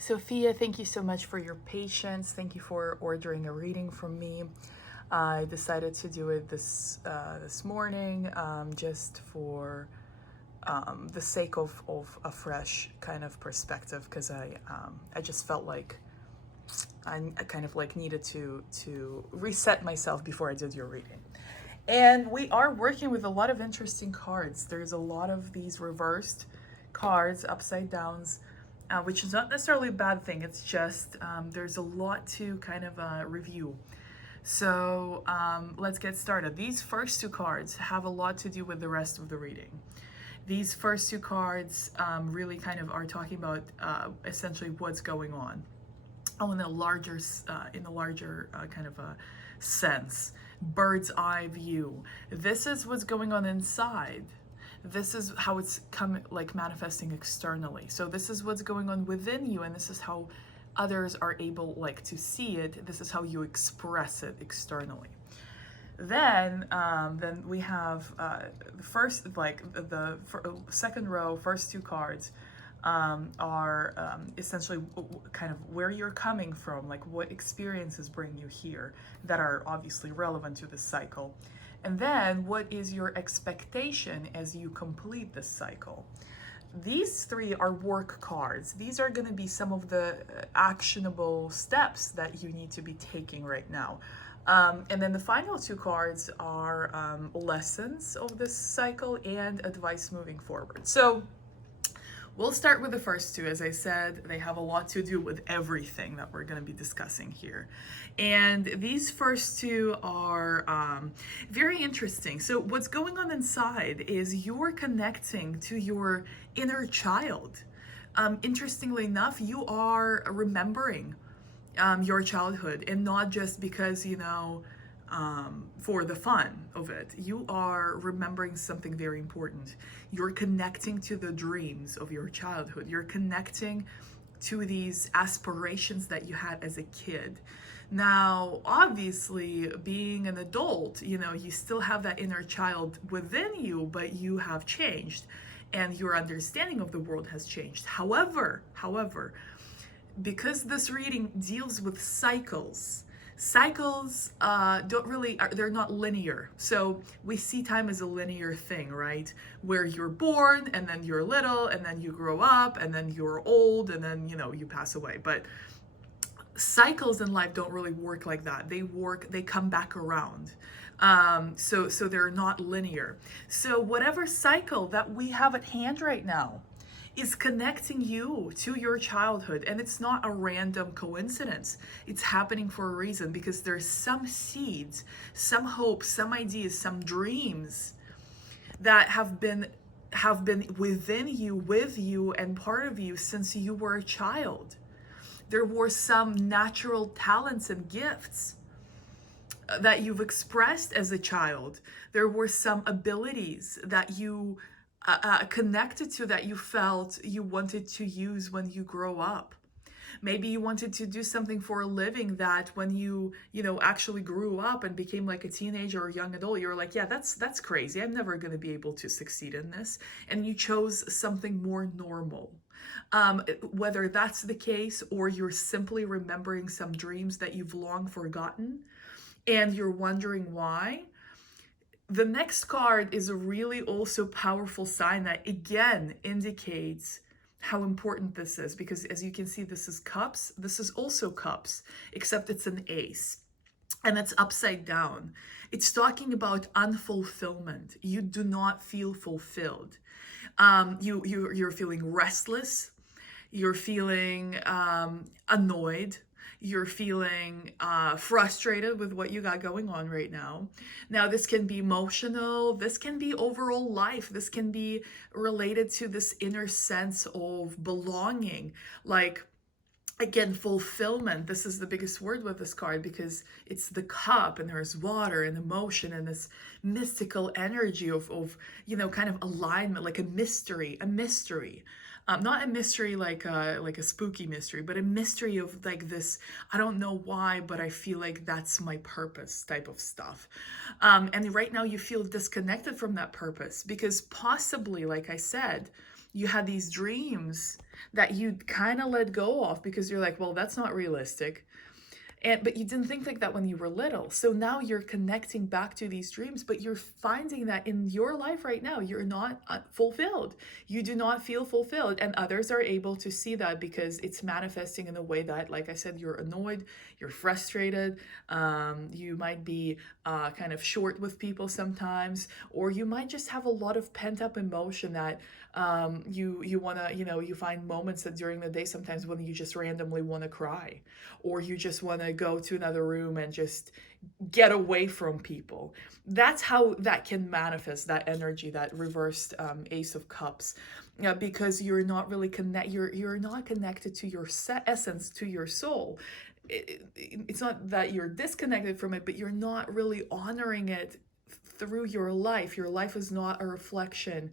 Sophia, thank you so much for your patience. Thank you for ordering a reading from me. I decided to do it this morning, just for the sake of a fresh kind of perspective, because I just felt like I kind of like needed to reset myself before I did your reading. And we are working with a lot of interesting cards. There's a lot of these reversed cards, upside downs, which is not necessarily a bad thing. It's just there's a lot to kind of review. So let's get started. These first two cards have a lot to do with the rest of the reading. These first two cards really kind of are talking about essentially what's going on in a larger kind of a sense, bird's eye view. This is what's going on inside. This is how it's manifesting externally. So this is what's going on within you, and this is how others are able to see it. This is how you express it externally. Then we have the first, the second row, first two cards are essentially kind of where you're coming from, like what experiences bring you here that are obviously relevant to this cycle. And then what is your expectation as you complete this cycle? These three are work cards. These are going to be some of the actionable steps that you need to be taking right now. And then the final two cards are lessons of this cycle and advice moving forward. So we'll start with the first two. As I said, they have a lot to do with everything that we're going to be discussing here. And these first two are very interesting. So what's going on inside is you're connecting to your inner child. Interestingly enough, you are remembering your childhood, and not just because, for the fun of it. You are remembering something very important. You're connecting to the dreams of your childhood. You're connecting to these aspirations that you had as a kid. Now, obviously, being an adult, you still have that inner child within you, but you have changed and your understanding of the world has changed. However, because this reading deals with cycles they're not linear. So we see time as a linear thing, right? Where you're born and then you're little and then you grow up and then you're old and then, you pass away. But cycles in life don't really work like that. They come back around. So they're not linear. So whatever cycle that we have at hand right now is connecting you to your childhood, and it's not a random coincidence. It's happening for a reason, because there's some seeds, some hopes, some ideas, some dreams that have been within you, with you, and part of you since you were a child. There were some natural talents and gifts that you've expressed as a child. There were some abilities that you connected to, that you felt you wanted to use when you grow up. Maybe you wanted to do something for a living that when you actually grew up and became like a teenager or young adult, you're like, yeah, that's crazy. I'm never going to be able to succeed in this. And you chose something more normal. Whether that's the case, or you're simply remembering some dreams that you've long forgotten and you're wondering why. The next card is a really also powerful sign that again indicates how important this is, because as you can see, this is cups. This is also cups, except it's an ace and it's upside down. It's talking about unfulfillment. You do not feel fulfilled. You're feeling restless. You're feeling annoyed. You're feeling frustrated with what you got going on right now. Now, this can be emotional. This can be overall life. This can be related to this inner sense of belonging. Like, again, fulfillment. This is the biggest word with this card, because it's the cup and there's water and emotion and this mystical energy of kind of alignment, like a mystery. Not a mystery like a spooky mystery, but a mystery of like this, I don't know why, but I feel like that's my purpose type of stuff. And right now you feel disconnected from that purpose because possibly, like I said, You had these dreams that you kind of let go of because you're like, well, that's not realistic. But you didn't think like that when you were little. So now you're connecting back to these dreams, but you're finding that in your life right now you're not fulfilled. You do not feel fulfilled, and others are able to see that because it's manifesting in a way that, like I said, you're annoyed, you're frustrated, you might be kind of short with people sometimes, or you might just have a lot of pent up emotion that you want to, you find moments that during the day sometimes when you just randomly want to cry, or you just want to go to another room and just get away from people. That's how that can manifest, that energy, that reversed Ace of Cups, because you're not really you're not connected to your essence, to your soul. It's not that you're disconnected from it, but you're not really honoring it through your life. Your life is not a reflection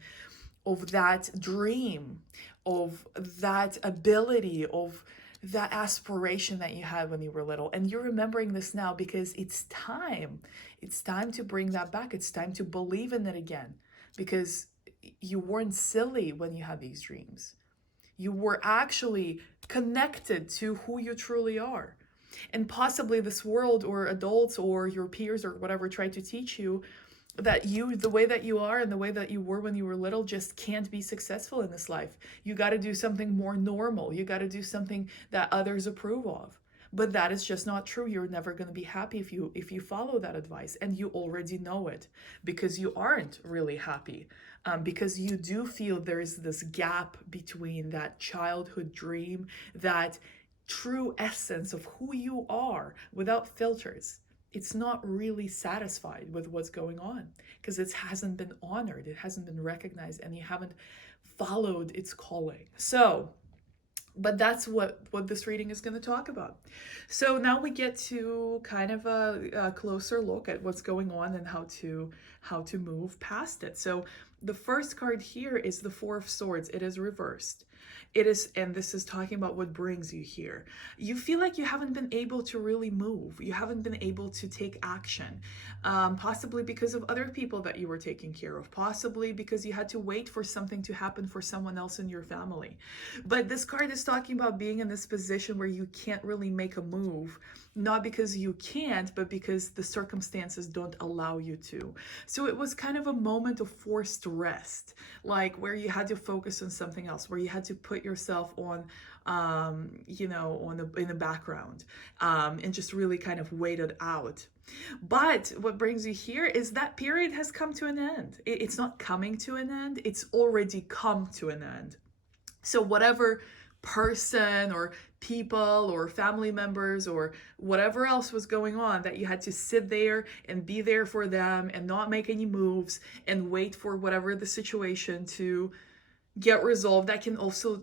of that dream, of that ability, of that aspiration that you had when you were little. And you're remembering this now because it's time. It's time to bring that back. It's time to believe in it again, because you weren't silly when you had these dreams. You were actually connected to who you truly are. And possibly this world or adults or your peers or whatever tried to teach you that you, the way that you are and the way that you were when you were little, just can't be successful in this life. You got to do something more normal. You got to do something that others approve of. But that is just not true. You're never going to be happy if you follow that advice, and you already know it because you aren't really happy. Because you do feel there is this gap between that childhood dream, that true essence of who you are without filters. It's not really satisfied with what's going on because it hasn't been honored, it hasn't been recognized, and you haven't followed its calling. So, but that's what this reading is going to talk about. So now we get to kind of a closer look at what's going on and how to move past it. So the first card here is the Four of Swords. It is reversed. It is, and this is talking about what brings you here. You feel like you haven't been able to really move. You haven't been able to take action, possibly because of other people that you were taking care of, possibly because you had to wait for something to happen for someone else in your family. But this card is talking about being in this position where you can't really make a move, not because you can't, but because the circumstances don't allow you to. So it was kind of a moment of forced rest, like where you had to focus on something else, where you had to put yourself on, in the background, and just really kind of wait it out. But what brings you here is that period has come to an end. It's not coming to an end, it's already come to an end. So whatever person or people or family members or whatever else was going on that you had to sit there and be there for them and not make any moves and wait for whatever the situation to get resolved. That can also,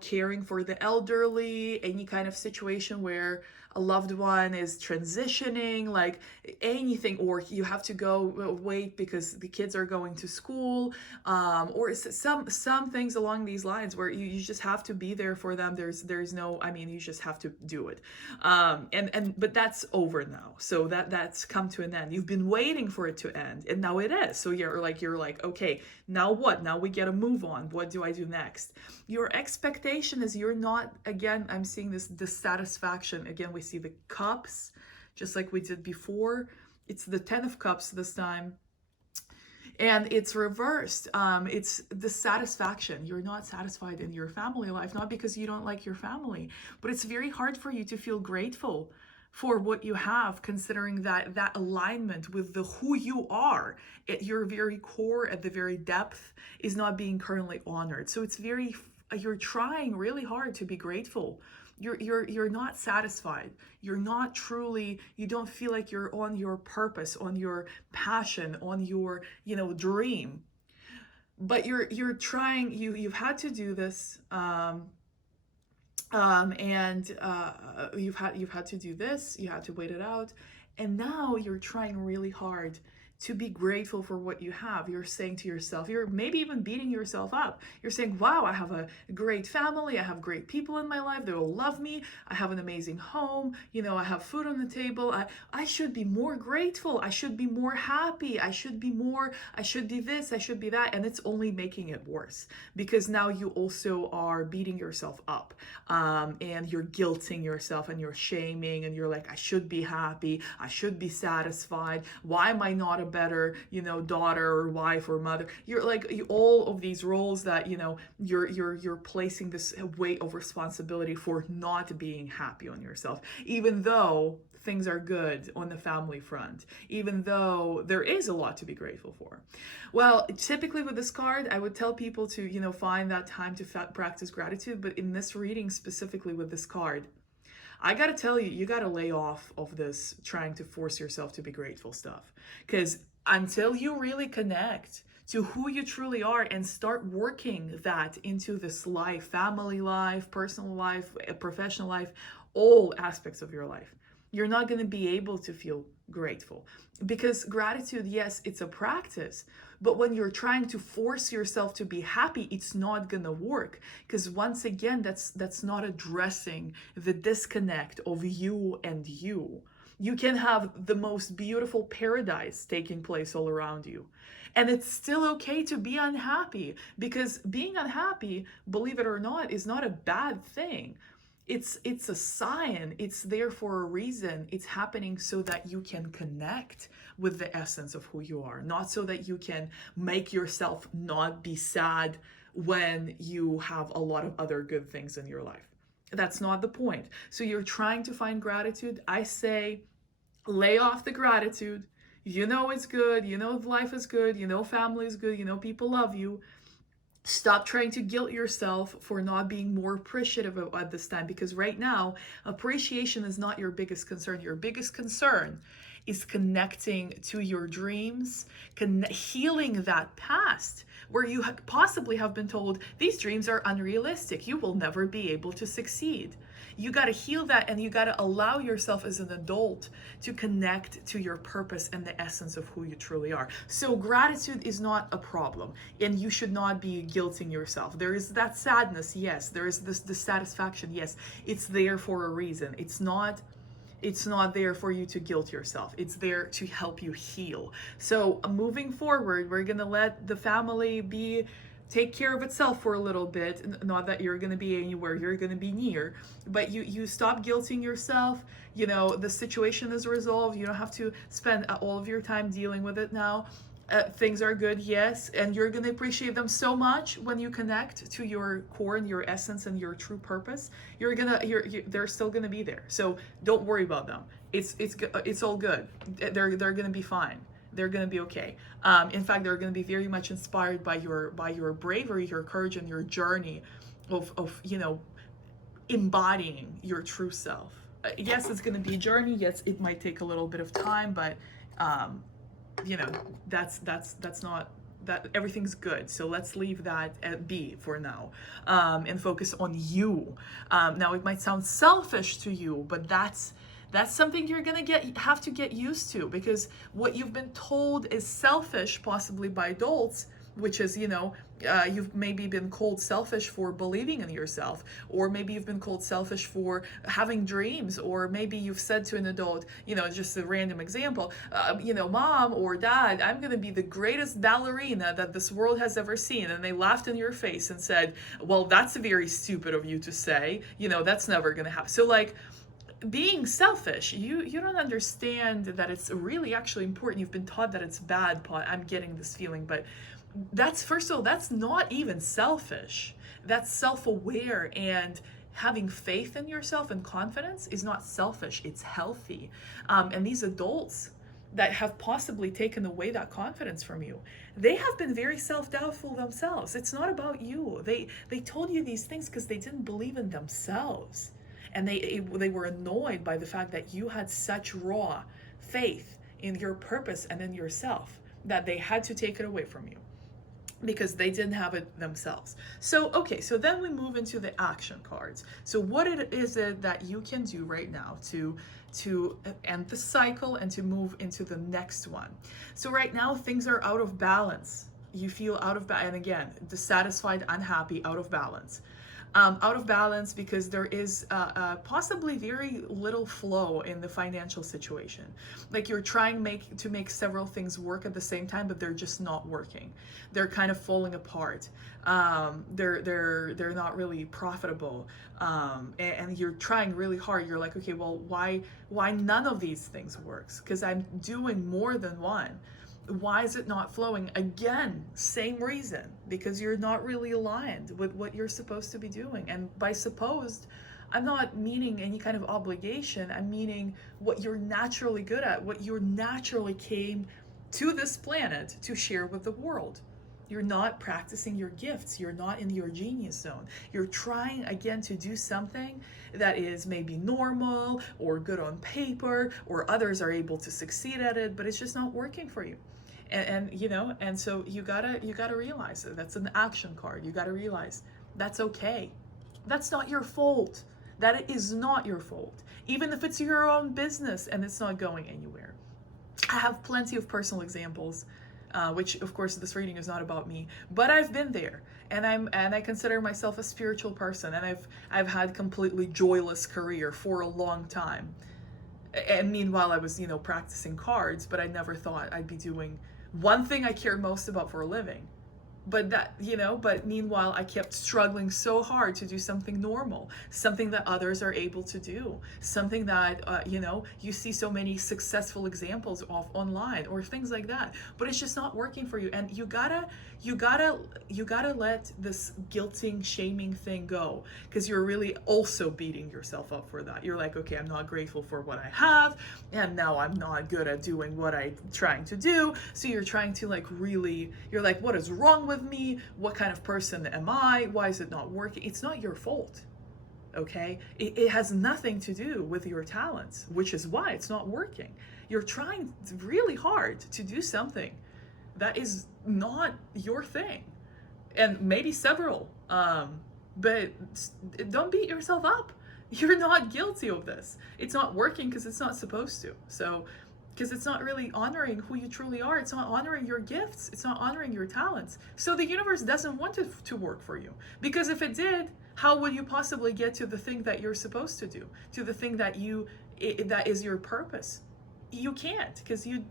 caring for the elderly, any kind of situation where a loved one is transitioning, like anything, or you have to go wait because the kids are going to school, or some things along these lines where you just have to be there for them. There's no, you just have to do it, but that's over now. So that's come to an end. You've been waiting for it to end, and now it is. So you're like, okay, now what? Now we get a move on. What do I do next? Your expectation is you're not, again, I'm seeing this dissatisfaction. Again, we see the cups, just like we did before. It's the 10 of Cups this time. And it's reversed. It's dissatisfaction. You're not satisfied in your family life, not because you don't like your family, but it's very hard for you to feel grateful for what you have, considering that alignment with the who you are at your very core, at the very depth, is not being currently honored. So it's you're trying really hard to be grateful. You're not satisfied. You're not truly, you don't feel like you're on your purpose, on your passion, on your, dream. But you're trying, you've had to do this, and you've had to do this, you had to wait it out, and now you're trying really hard to be grateful for what you have. You're saying to yourself, you're maybe even beating yourself up. You're saying, wow, I have a great family. I have great people in my life. They will love me. I have an amazing home. I have food on the table. I should be more grateful. I should be more happy. I should be this, I should be that. And it's only making it worse, because now you also are beating yourself up, and you're guilting yourself, and you're shaming, and you're like, I should be happy. I should be satisfied. Why am I not a better, daughter or wife or mother? You're like, all of these roles that, you're placing this weight of responsibility for not being happy on yourself, even though things are good on the family front, even though there is a lot to be grateful for. Well, typically with this card, I would tell people to, find that time to practice gratitude. But in this reading, specifically with this card, I got to tell you, you got to lay off of this trying to force yourself to be grateful stuff. Because until you really connect to who you truly are and start working that into this life, family life, personal life, professional life, all aspects of your life, you're not going to be able to feel grateful. Because gratitude, yes, it's a practice, but when you're trying to force yourself to be happy, it's not going to work. Because once again, that's not addressing the disconnect of you and you. You can have the most beautiful paradise taking place all around you, and it's still okay to be unhappy, because being unhappy, believe it or not, is not a bad thing. It's a sign. It's there for a reason. It's happening so that you can connect with the essence of who you are, not so that you can make yourself not be sad when you have a lot of other good things in your life. That's not the point. So you're trying to find gratitude. I say, lay off the gratitude. It's good. Life is good. Family is good. People love you. Stop trying to guilt yourself for not being more appreciative at this time, because right now, appreciation is not your biggest concern. Your biggest concern is connecting to your dreams, healing that past where you possibly have been told these dreams are unrealistic. You will never be able to succeed. You got to heal that, and you got to allow yourself as an adult to connect to your purpose and the essence of who you truly are. So gratitude is not a problem, and you should not be guilting yourself. There is that sadness, yes. There is this dissatisfaction, yes. It's there for a reason. It's not there for you to guilt yourself. It's there to help you heal. So moving forward, we're going to let the family take care of itself for a little bit. Not that you're going to be anywhere you're going to be near, but you stop guilting yourself. The situation is resolved. You don't have to spend all of your time dealing with it now. Things are good, yes, and you're going to appreciate them so much when you connect to your core and your essence and your true purpose. They're still going to be there. So don't worry about them. It's all good. They're going to be fine. They're going to be okay. In fact, they're going to be very much inspired by your bravery, your courage, and your journey of embodying your true self. Yes, it's going to be a journey. Yes, it might take a little bit of time, but that's not that. Everything's good. So let's leave that be for now, and focus on you. Now, it might sound selfish to you, but that's something you're gonna have to get used to, because what you've been told is selfish, possibly by adults, which is, you've maybe been called selfish for believing in yourself, or maybe you've been called selfish for having dreams, or maybe you've said to an adult, just a random example, mom or dad, I'm going to be the greatest ballerina that this world has ever seen. And they laughed in your face and said, well, that's very stupid of you to say, that's never going to happen. So being selfish, you don't understand that it's really actually important. You've been taught that it's bad. I'm getting this feeling, but first of all, that's not even selfish. That's self-aware, and having faith in yourself and confidence is not selfish. It's healthy. And these adults that have possibly taken away that confidence from you, they have been very self-doubtful themselves. It's not about you. They told you these things because they didn't believe in themselves. And they were annoyed by the fact that you had such raw faith in your purpose and in yourself that they had to take it away from you. because they didn't have it themselves. So, okay, so then we move into the action cards. So what is it that you can do right now to end the cycle and to move into the next one? So right now things are out of balance. You feel out of balance, and again, dissatisfied, unhappy, out of balance. Out of balance because there is possibly very little flow in the financial situation. Like you're trying to make several things work at the same time, but they're just not working. They're kind of falling apart. They're not really profitable, and you're trying really hard. You're like, okay, well, why none of these things works? Because I'm doing more than one. Why is it not flowing? Again, same reason, because you're not really aligned with what you're supposed to be doing. And by supposed, I'm not meaning any kind of obligation. I'm meaning what you're naturally good at, what you naturally came to this planet to share with the world. You're not practicing your gifts. You're not in your genius zone. You're trying again to do something that is maybe normal or good on paper, or others are able to succeed at it, but it's just not working for you. And you know, and so you gotta realize that that's an action card. You gotta realize that's okay. That's not your fault. That is not your fault. Even if it's your own business and it's not going anywhere. I have plenty of personal examples, which of course this reading is not about me, but I've been there, and I consider myself a spiritual person, and I've had completely joyless career for a long time. And meanwhile I was, practicing cards, but I never thought I'd be doing one thing I care most about for a living. But meanwhile I kept struggling so hard to do something normal, something that others are able to do, something that you see so many successful examples of online or things like that, but it's just not working for you. And you gotta let this guilting, shaming thing go, because you're really also beating yourself up for that. You're like, okay, I'm not grateful for what I have, and now I'm not good at doing what I'm trying to do. So you're trying to you're like, what is wrong with me? What kind of person am I? Why is it not working? It's not your fault. Okay, it has nothing to do with your talents, which is why it's not working. You're trying really hard to do something that is not your thing, and maybe several, but don't beat yourself up. You're not guilty of this. It's not working because it's not supposed to. So because it's not really honoring who you truly are. It's not honoring your gifts. It's not honoring your talents. So the universe doesn't want it to work for you, because if it did, how would you possibly get to the thing that you're supposed to do, to the thing that that is your purpose? You can't, because you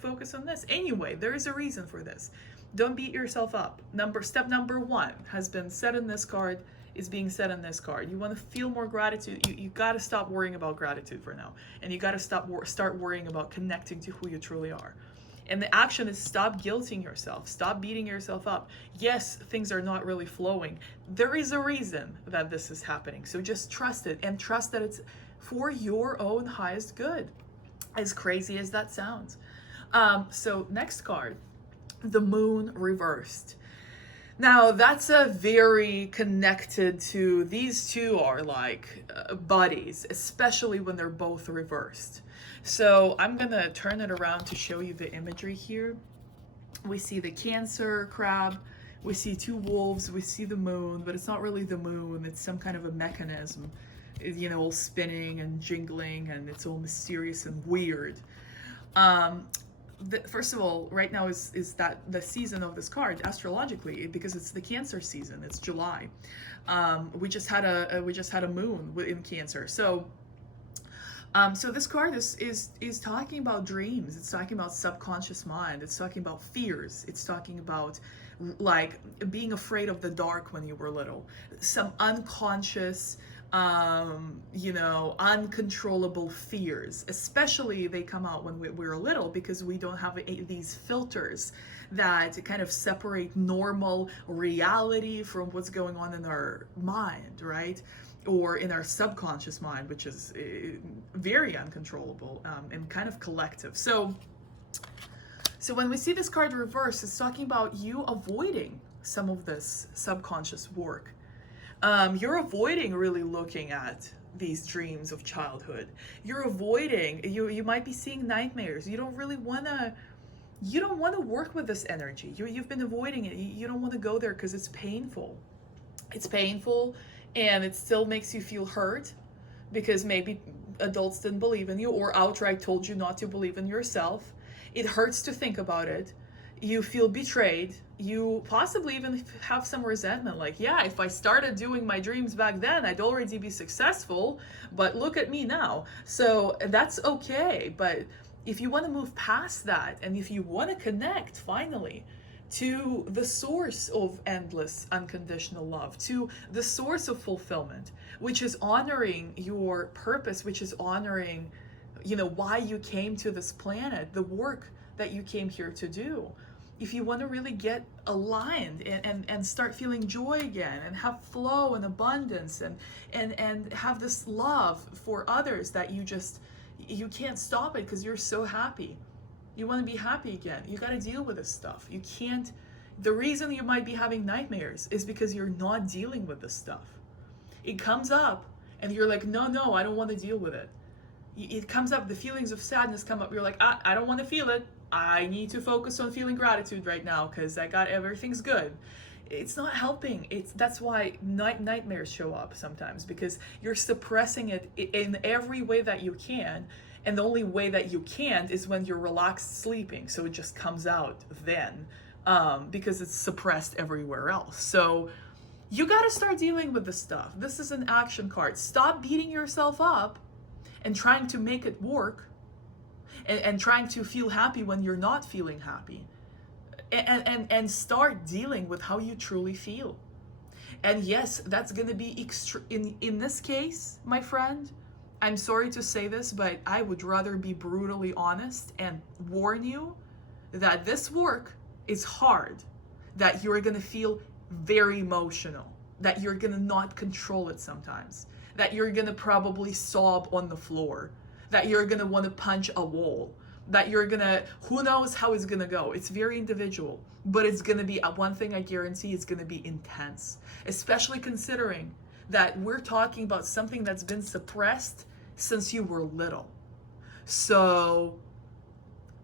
focus on this. Anyway, there is a reason for this. Don't beat yourself up. Step number 1 has been said in this card, is being said in this card. You want to feel more gratitude. You got to stop worrying about gratitude for now, and you got to start worrying about connecting to who you truly are. And the action is stop guilting yourself. Stop beating yourself up. Yes, things are not really flowing. There is a reason that this is happening. So just trust it, and trust that it's for your own highest good, as crazy as that sounds. So next card, the moon reversed. Now that's a very connected to, these two are like buddies, especially when they're both reversed. So I'm gonna turn it around to show you the imagery here. We see the Cancer crab, we see 2 wolves, we see the moon, but it's not really the moon, it's some kind of a mechanism, all spinning and jingling, and it's all mysterious and weird. First of all, right now is that the season of this card astrologically, because it's the Cancer season. It's July. We just had a moon in Cancer. So this card is talking about dreams. It's talking about subconscious mind. It's talking about fears. It's talking about like being afraid of the dark when you were little. Some unconscious, uncontrollable fears. Especially they come out when we're little, because we don't have these filters that kind of separate normal reality from what's going on in our mind, right? Or in our subconscious mind, which is very uncontrollable and kind of collective. So when we see this card reversed, it's talking about you avoiding some of this subconscious work. You're avoiding really looking at these dreams of childhood. You're avoiding, you might be seeing nightmares. You don't really want to you don't want to work with this energy. You've been avoiding it. You don't want to go there because it's painful. It's painful, and it still makes you feel hurt because maybe adults didn't believe in you or outright told you not to believe in yourself. It hurts to think about it. You feel betrayed. You possibly even have some resentment, like, yeah, if I started doing my dreams back then, I'd already be successful, but look at me now. So that's okay. But if you want to move past that, and if you want to connect finally to the source of endless unconditional love, to the source of fulfillment, which is honoring your purpose, which is honoring, why you came to this planet, the work that you came here to do. If you want to really get aligned and start feeling joy again, and have flow and abundance, and have this love for others that you can't stop it because you're so happy. You want to be happy again. You got to deal with this stuff. You can't. The reason you might be having nightmares is because you're not dealing with this stuff. It comes up and you're like, no, I don't want to deal with it. It comes up, the feelings of sadness come up. You're like, I don't want to feel it. I need to focus on feeling gratitude right now because everything's good. It's not helping. That's why nightmares show up sometimes, because you're suppressing it in every way that you can. And the only way that you can't is when you're relaxed sleeping. So it just comes out then, because it's suppressed everywhere else. So you got to start dealing with this stuff. This is an action card. Stop beating yourself up and trying to make it work, and trying to feel happy when you're not feeling happy. And start dealing with how you truly feel. And yes, that's going to be in this case, my friend, I'm sorry to say this, but I would rather be brutally honest and warn you that this work is hard, that you're going to feel very emotional, that you're going to not control it sometimes, that you're going to probably sob on the floor, that you're going to want to punch a wall, that you're going to, who knows how it's going to go. It's very individual, but it's going to be, one thing I guarantee, it's going to be intense, especially considering that we're talking about something that's been suppressed since you were little. So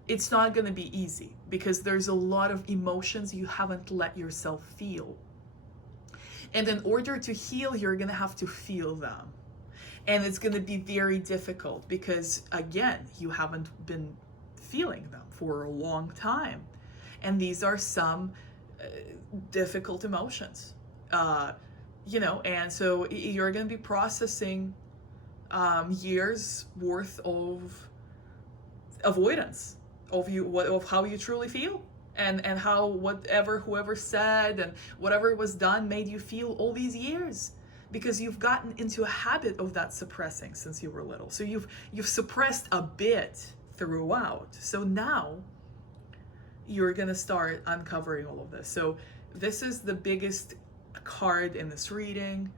it's not going to be easy, because there's a lot of emotions you haven't let yourself feel. And in order to heal, you're going to have to feel them. And it's going to be very difficult because, again, you haven't been feeling them for a long time. And these are some difficult emotions, and so you're going to be processing years worth of avoidance of how you truly feel, and how whoever said and whatever was done made you feel all these years, because you've gotten into a habit of that suppressing since you were little. So you've suppressed a bit throughout. So now you're going to start uncovering all of this. So this is the biggest card in this reading,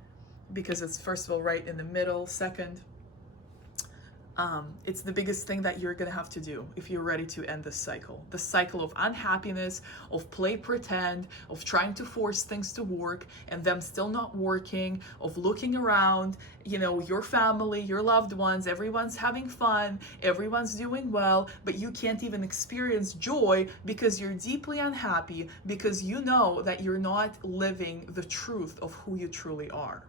because it's, first of all, right in the middle. Second, it's the biggest thing that you're going to have to do if you're ready to end this cycle. The cycle of unhappiness, of play pretend, of trying to force things to work and them still not working, of looking around, your family, your loved ones, everyone's having fun, everyone's doing well, but you can't even experience joy because you're deeply unhappy, because you know that you're not living the truth of who you truly are.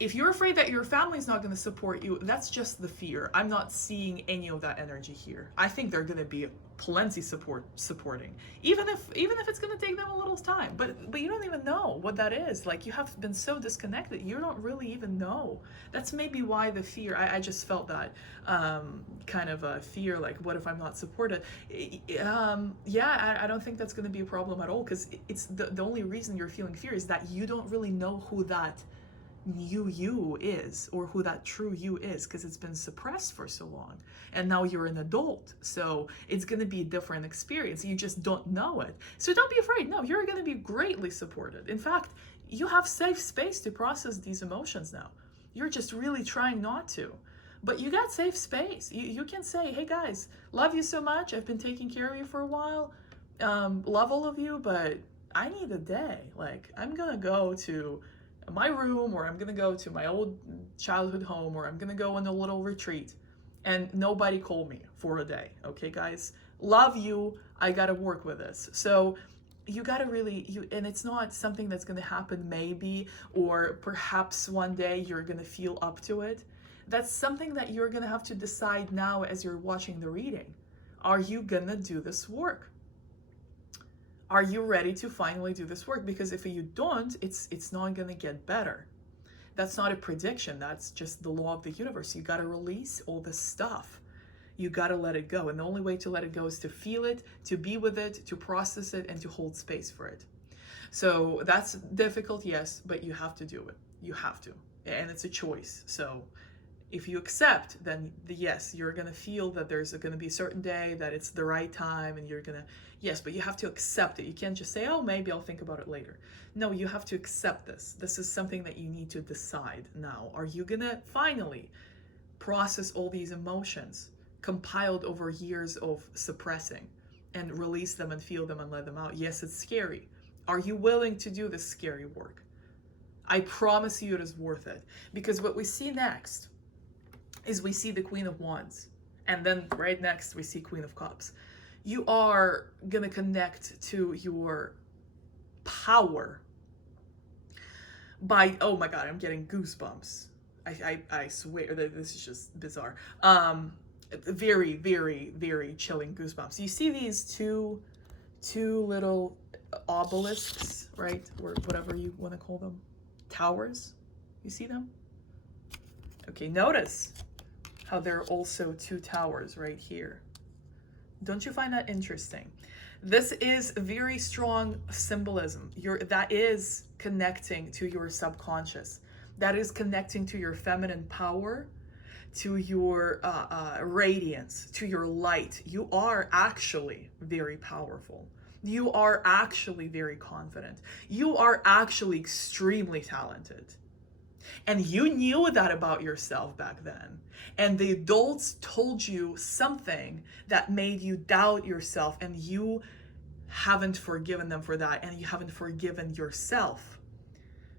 If you're afraid that your family's not going to support you, that's just the fear. I'm not seeing any of that energy here. I think they're going to be plenty supporting, even if it's going to take them a little time. But you don't even know what that is. Like, you have been so disconnected, you don't really even know. That's maybe why the fear. I just felt that kind of a fear, like, what if I'm not supported? I don't think that's going to be a problem at all, because it's the only reason you're feeling fear is that you don't really know who that new you is, or who that true you is, because it's been suppressed for so long, and now you're an adult, so it's going to be a different experience. You just don't know it. So don't be afraid. No, you're going to be greatly supported. In fact, you have safe space to process these emotions now. You're just really trying not to, but you got safe space. You can say, hey guys, love you so much, I've been taking care of you for a while, love all of you, but I need a day. Like, I'm gonna go to my room, or I'm gonna go to my old childhood home, or I'm gonna go on a little retreat, and nobody call me for a day. Okay guys, love you, I gotta work with this. So you gotta really, and it's not something that's gonna happen maybe, or perhaps one day you're gonna feel up to it. That's something that you're gonna have to decide now as you're watching the reading. Are you gonna do this work? Are you ready to finally do this work? Because if you don't, it's not gonna get better. That's not a prediction, that's just the law of the universe. You gotta release all this stuff. You gotta let it go. And the only way to let it go is to feel it, to be with it, to process it, and to hold space for it. So that's difficult, yes, but you have to do it. You have to. And it's a choice. So if you accept, then yes, you're gonna feel that there's gonna be a certain day that it's the right time, and you're gonna, yes, but you have to accept it. You can't just say, oh, maybe I'll think about it later. No, you have to accept this. This is something that you need to decide now. Are you gonna finally process all these emotions compiled over years of suppressing, and release them and feel them and let them out? Yes, it's scary. Are you willing to do this scary work? I promise you it is worth it. Because what we see next is we see the Queen of Wands. And then right next we see Queen of Cups. You are gonna connect to your power by, oh my God, I'm getting goosebumps. I swear that this is just bizarre. Very, very, very chilling goosebumps. You see these two little obelisks, right? Or whatever you want to call them. Towers. You see them? Okay, notice how there are also two towers right here. Don't you find that interesting? This is very strong symbolism. That is connecting to your subconscious. That is connecting to your feminine power, to your radiance, to your light. You are actually very powerful. You are actually very confident. You are actually extremely talented. And you knew that about yourself back then. And the adults told you something that made you doubt yourself, and you haven't forgiven them for that, and you haven't forgiven yourself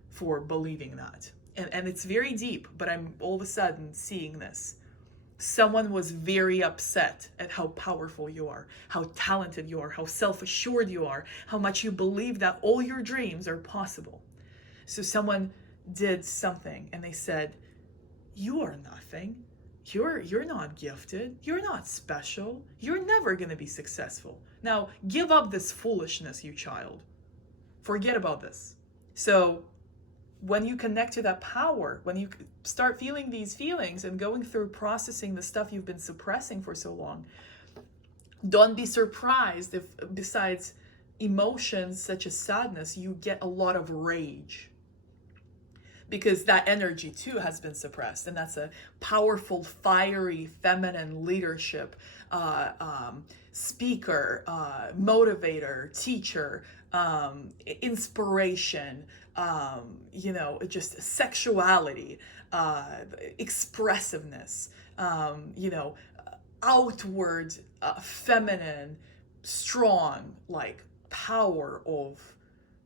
for believing that. And it's very deep, but I'm all of a sudden seeing this. Someone was very upset at how powerful you are, how talented you are, how self-assured you are, how much you believe that all your dreams are possible. So someone did something and they said, you are nothing. You're not gifted. You're not special. You're never going to be successful. Now, give up this foolishness, you child. Forget about this. So when you connect to that power, when you start feeling these feelings and going through processing the stuff you've been suppressing for so long, don't be surprised if besides emotions such as sadness, you get a lot of rage. Because that energy too has been suppressed, and that's a powerful, fiery, feminine leadership, speaker, motivator, teacher, inspiration, just sexuality, expressiveness, outward, feminine, strong, like power of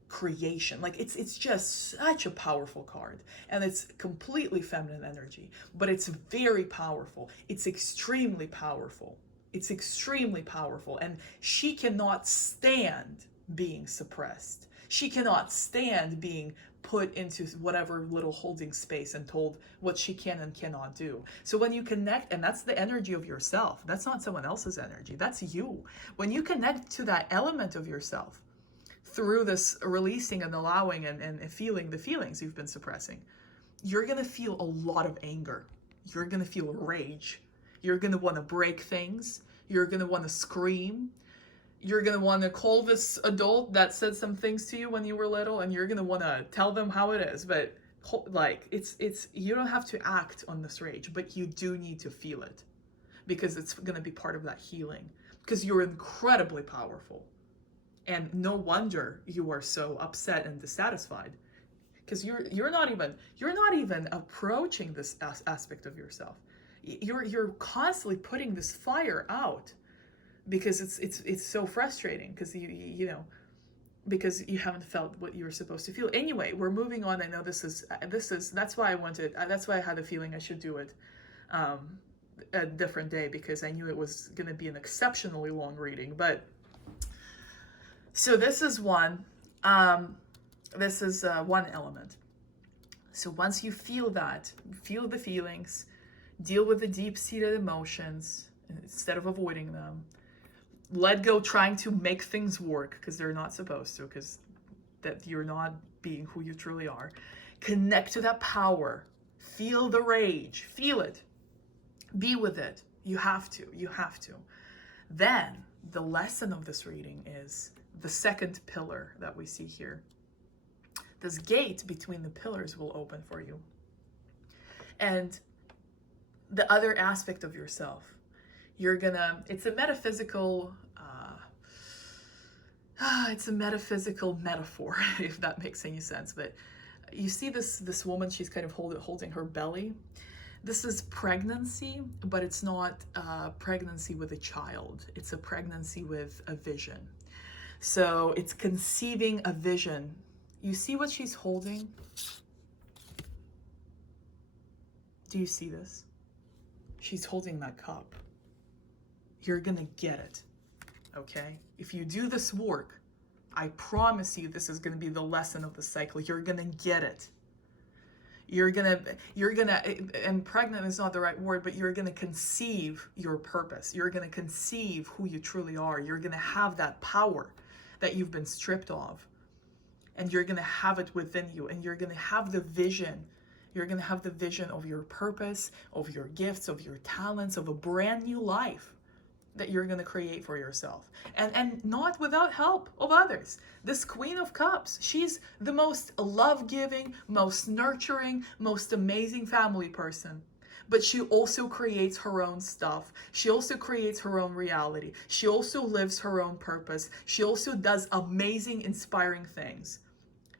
creation. Like it's just such a powerful card, and it's completely feminine energy, but it's very powerful. It's extremely powerful. It's extremely powerful, and she cannot stand being suppressed. She cannot stand being put into whatever little holding space and told what she can and cannot do. So when you connect, and that's the energy of yourself, that's not someone else's energy, that's you. When you connect to that element of yourself through this releasing and allowing and feeling the feelings you've been suppressing, you're going to feel a lot of anger. You're going to feel rage. You're going to want to break things. You're going to want to scream. You're going to want to call this adult that said some things to you when you were little, and you're going to want to tell them how it is. But like, it's you don't have to act on this rage, but you do need to feel it, because it's going to be part of that healing, because you're incredibly powerful. And no wonder you are so upset and dissatisfied, because you're not even approaching this aspect of yourself. You're constantly putting this fire out, because it's so frustrating, because because you haven't felt what you were supposed to feel. Anyway, we're moving on. I know this is that's why I had the feeling I should do it a different day because I knew it was going to be an exceptionally long reading. But so this is one. This is one element. So once you feel that, feel the feelings, deal with the deep-seated emotions instead of avoiding them. Let go trying to make things work because they're not supposed to, because that you're not being who you truly are. Connect to that power. Feel the rage. Feel it. Be with it. You have to. You have to. Then the lesson of this reading is the second pillar that we see here. This gate between the pillars will open for you. And the other aspect of yourself, you're gonna, it's a metaphysical metaphor, if that makes any sense. But you see this woman, she's kind of holding her belly. This is pregnancy, but it's not pregnancy with a child. It's a pregnancy with a vision. So it's conceiving a vision. You see what she's holding? Do you see this? She's holding that cup. You're gonna get it, okay? If you do this work, I promise you this is gonna be the lesson of the cycle. You're gonna get it. You're gonna, and pregnant is not the right word, but you're gonna conceive your purpose. You're gonna conceive who you truly are. You're gonna have that power that you've been stripped of. And you're gonna have it within you, and you're gonna have the vision. You're gonna have the vision of your purpose, of your gifts, of your talents, of a brand new life that you're gonna create for yourself. And not without help of others. This Queen of Cups, she's the most love-giving, most nurturing, most amazing family person. But she also creates her own stuff. She also creates her own reality. She also lives her own purpose. She also does amazing, inspiring things.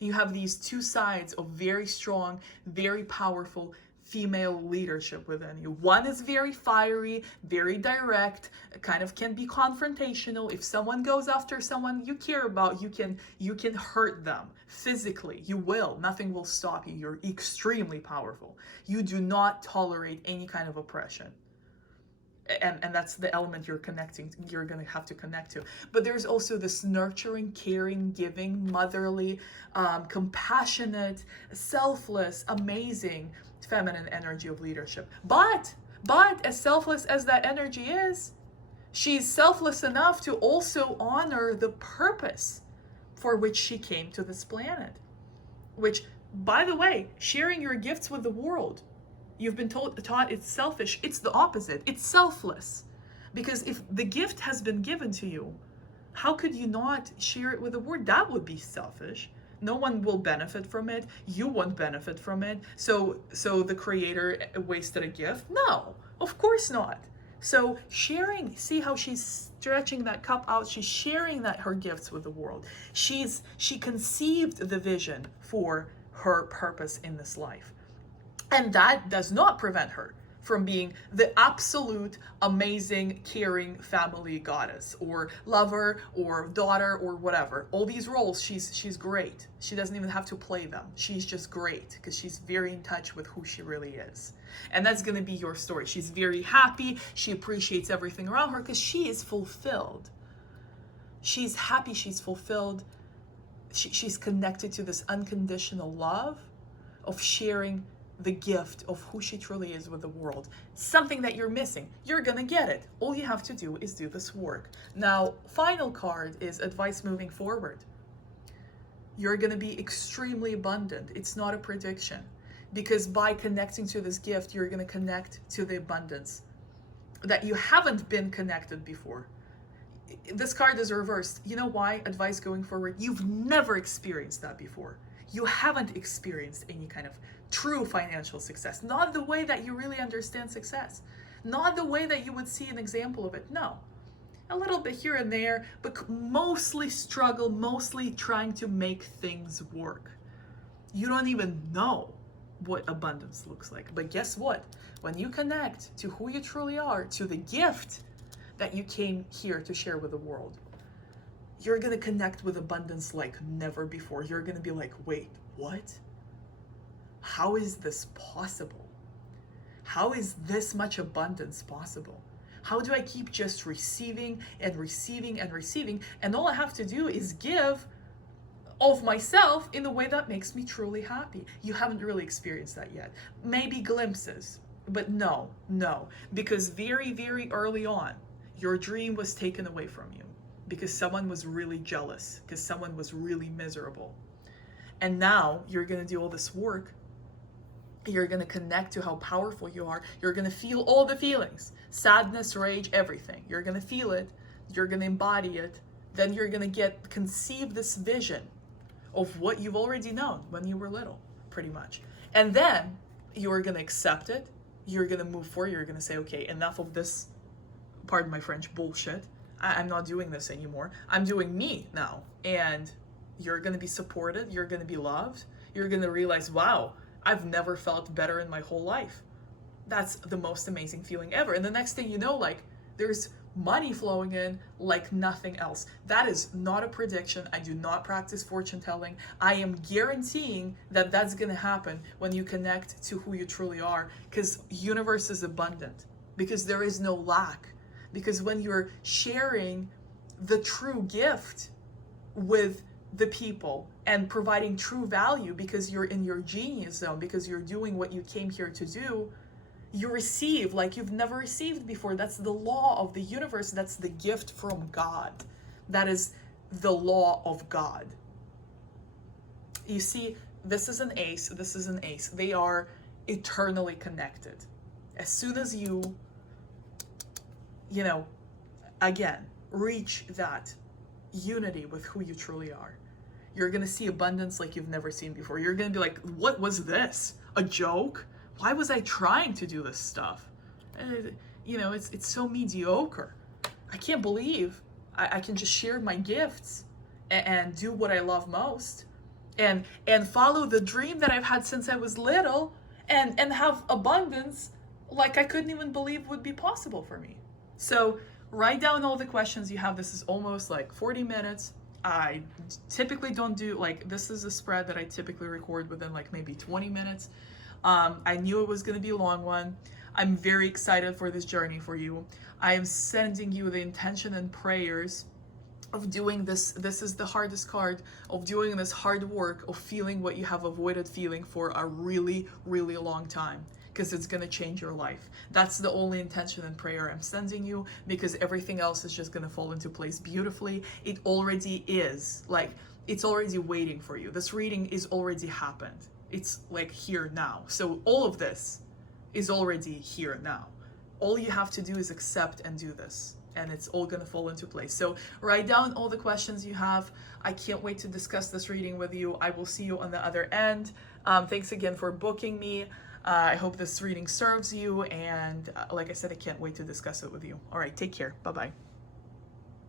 You have these two sides of very strong, very powerful female leadership within you. One is very fiery, very direct, kind of can be confrontational. If someone goes after someone you care about, you can hurt them physically. You will. Nothing will stop you. You're extremely powerful. You do not tolerate any kind of oppression. And that's the element you're going to have to connect to. But there's also this nurturing, caring, giving, motherly, compassionate, selfless, amazing feminine energy of leadership. But as selfless as that energy is, she's selfless enough to also honor the purpose for which she came to this planet. Which, by the way, sharing your gifts with the world, you've been taught it's selfish. It's the opposite. It's selfless. Because if the gift has been given to you, how could you not share it with the world? That would be selfish. No one will benefit from it. You won't benefit from it. So the creator wasted a gift? No, of course not. So sharing, see how she's stretching that cup out. She's sharing her gifts with the world. She conceived the vision for her purpose in this life. And that does not prevent her from being the absolute amazing, caring family goddess or lover or daughter or whatever. All these roles, she's great. She doesn't even have to play them. She's just great because she's very in touch with who she really is. And that's going to be your story. She's very happy. She appreciates everything around her because she is fulfilled. She's happy. She's fulfilled. She's connected to this unconditional love of sharing the gift of who she truly is with the world. Something that you're missing. You're gonna get it. All you have to do is do this work. Now, final card is advice moving forward. You're gonna be extremely abundant. It's not a prediction. Because by connecting to this gift, you're gonna connect to the abundance that you haven't been connected before. This card is reversed. You know why? Advice going forward. You've never experienced that before. You haven't experienced any kind of true financial success. Not the way that you really understand success. Not the way that you would see an example of it. No. A little bit here and there, but mostly struggle, mostly trying to make things work. You don't even know what abundance looks like. But guess what? When you connect to who you truly are, to the gift that you came here to share with the world, you're going to connect with abundance like never before. You're going to be like, wait, what? How is this possible? How is this much abundance possible? How do I keep just receiving and receiving and receiving? And all I have to do is give of myself in the way that makes me truly happy. You haven't really experienced that yet. Maybe glimpses, but no, because very, very early on, your dream was taken away from you because someone was really jealous, because someone was really miserable. And now you're going to do all this work. You're going to connect to how powerful you are. You're going to feel all the feelings, sadness, rage, everything. You're going to feel it. You're going to embody it. Then you're going to conceive this vision of what you've already known when you were little, pretty much. And then you're going to accept it. You're going to move forward. You're going to say, okay, enough of this, pardon my French, bullshit. I'm not doing this anymore. I'm doing me now. And you're going to be supported. You're going to be loved. You're going to realize, wow, I've never felt better in my whole life. That's the most amazing feeling ever. And the next thing you know, like, there's money flowing in like nothing else. That is not a prediction. I do not practice fortune telling. I am guaranteeing that that's going to happen when you connect to who you truly are, because universe is abundant, because there is no lack. Because when you're sharing the true gift with the people and providing true value, because you're in your genius zone, because you're doing what you came here to do, you receive like you've never received before. That's the law of the universe. That's the gift from God. That is the law of God. You see, this is an ace, this is an ace. They are eternally connected. As soon as you again, reach that unity with who you truly are, you're going to see abundance like you've never seen before. You're going to be like, what was this? A joke? Why was I trying to do this stuff? It's so mediocre. I can't believe I can just share my gifts and do what I love most and follow the dream that I've had since I was little and have abundance like I couldn't even believe would be possible for me. So write down all the questions you have. This is almost like 40 minutes. I typically don't do, this is a spread that I typically record within like maybe 20 minutes. I knew it was going to be a long one. I'm very excited for this journey for you. I am sending you the intention and prayers of doing this. This is the hardest card, of doing this hard work, of feeling what you have avoided feeling for a really, really long time, because it's going to change your life. That's the only intention and prayer I'm sending you, because everything else is just going to fall into place beautifully. It already is. It's already waiting for you. This reading is already happened. It's like here now. So all of this is already here now. All you have to do is accept and do this, and it's all going to fall into place. So write down all the questions you have. I can't wait to discuss this reading with you. I will see you on the other end. Thanks again for booking me. I hope this reading serves you, and like I said, I can't wait to discuss it with you. All right, take care. Bye-bye.